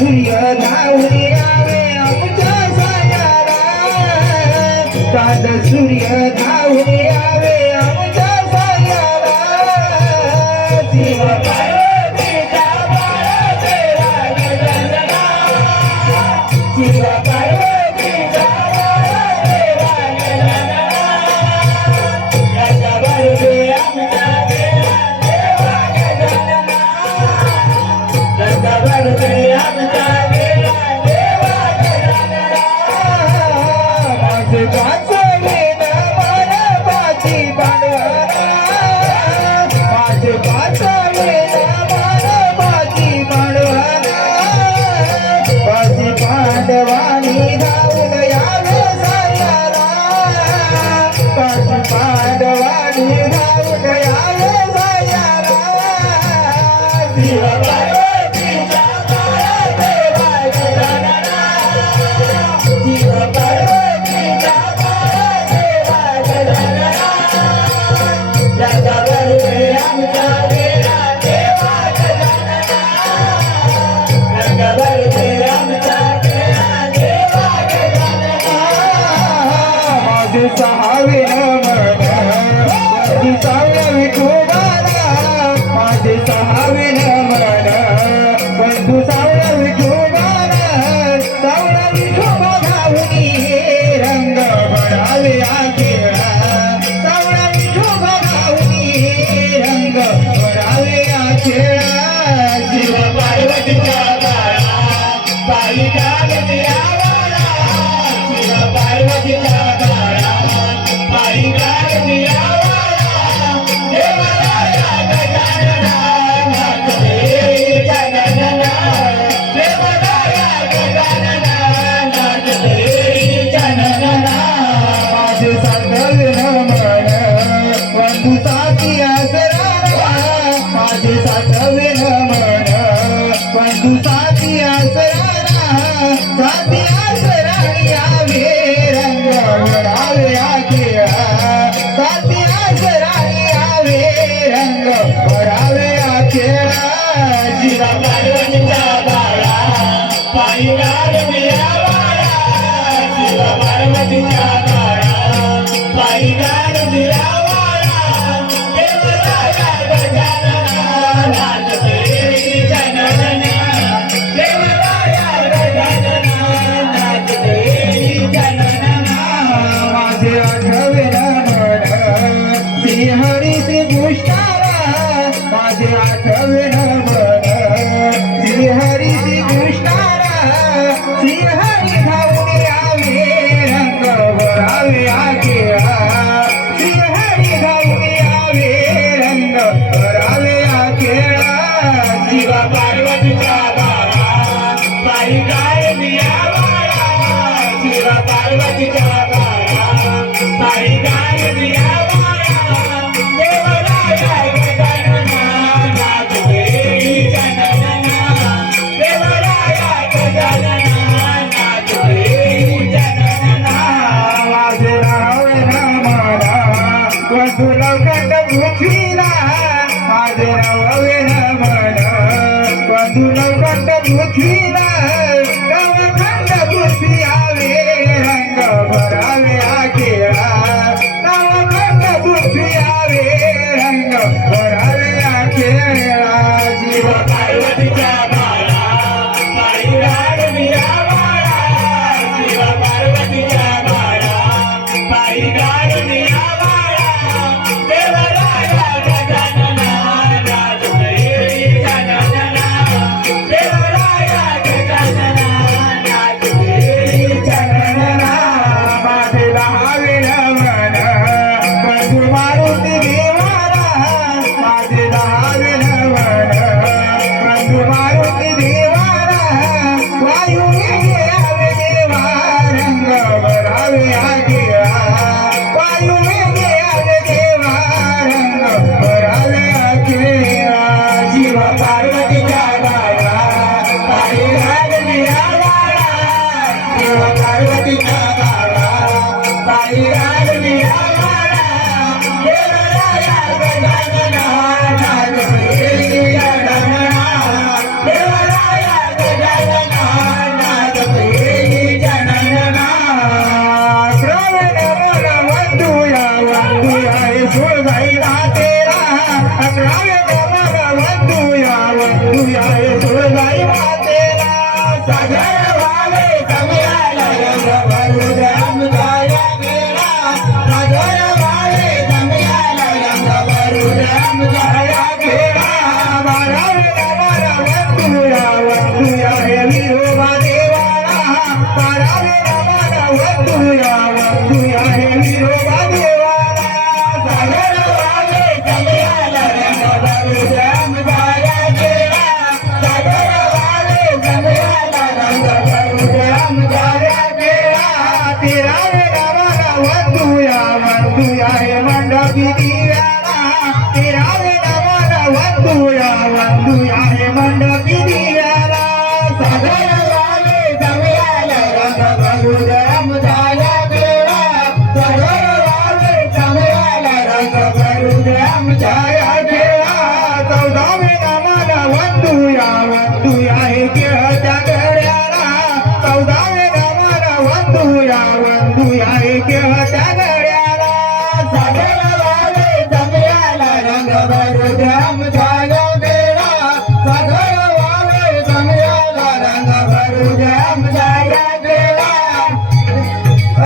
सूर्य धावून यावे आमच्या सायाला, चांद सूर्य धावून यावे आमच्या सायाला. शिव पार्वतीचा बाळ देवा गजानना, शिव पार्वतीचा बाळ देवा गजानना. रंगावरती आमचा देवा गजानना, रंगावरती बंधू साथी आसरा साथी आसरा यावे रंग भरावे आखेळा साथी आसरा यावे रंग भरावे आखेळा शिवा पार्वतीचा बाळा पायी गाडविया बाळा शिवा पार्वतीचा बाळा पायी गाडविया बाळा देवराया गजानना नाचते जनगणना देवराया गजानना नाचते जनगणना माझे आठवे मन श्रीहरी श्री कृष्णाला माझे आठवे मन श्रीहरी श्री कृष्णाला श्रीहरी धावून यावे रंग भरावे आखेळा श्रीहरी धावून यावे रंग भरावे आखेळा शिवा पार्वतीचा बाळा पायी गाडविया बाळा शिवा पार्वतीचा बाळा पायी गाडविया बाळा देवराया गजानना नाचते जनगणना देवराया गजानना नाचते जनगणना माझे नावे नमना वधू लवकट पृथ्वीला माझे नावे नमना वधू लवकट पृथ्वीला नवखंड पृथ्वी आवे रंग भरावे आखेळा नवखंड पृथ्वी आवे रंग भरावे आखेळा शिव पार्वतीचा बाळा पायी गाडविया बाळा शिव पार्वतीचा बाळा पायी गाडविया बाळा देवराया गजानना नाचते जनगणना देवराया गजानना नाचते जनगणना माझे दहावे नमन बंधू मारुती देवाला माझे दहावे नमन बंधू मारुती देवाला वायू वेगे आवे देवा रंग भरावे आखेळा वायू वेगे आवे देवा रंग भरावे आखेळा शिवा पार्वतीचा बाळा पायी गाडविया बाळा शिवा पार्वतीचा बाळा पायी गाडविया बाळा देवराया गजानना नाचते जनगणना देवराया गजानना नाचते जनगणना श्रवण मन वंदूया वंदूया हे सुरगाईला तेरा श्रवण मन वंदूया वंदूया हे सुरगाईला तेरा सागर वाले कमयाला रंग भरून आमदाया गेला सागर वाले कमयाला रंग भरून आमदाया गेला बारावे नमन वंदूया वंदूया हे विरोबा देवाला बारावे नमन वंदूया वंदूया हे विरोबा देवाला सागर वाले कमयाला रंग भरून आमदाया गेला सागर वाले कमयाला रंग भरून आमदाया गेला तेरावे नमन वंदूया वंदूया हे मंडपी दिव्याला तेरावे नमन वंदूया वंदूया हे मंडपी दिव्याला सागर वाले कमयाला रंग भरून आमदाया गेला सागर वाले कमयाला रंग भरून आमदाया गेला चौदावे नमन वंदूया वंदूया हे केळच्या गड्याला चौदावे नमन वंदूया वंदूया हे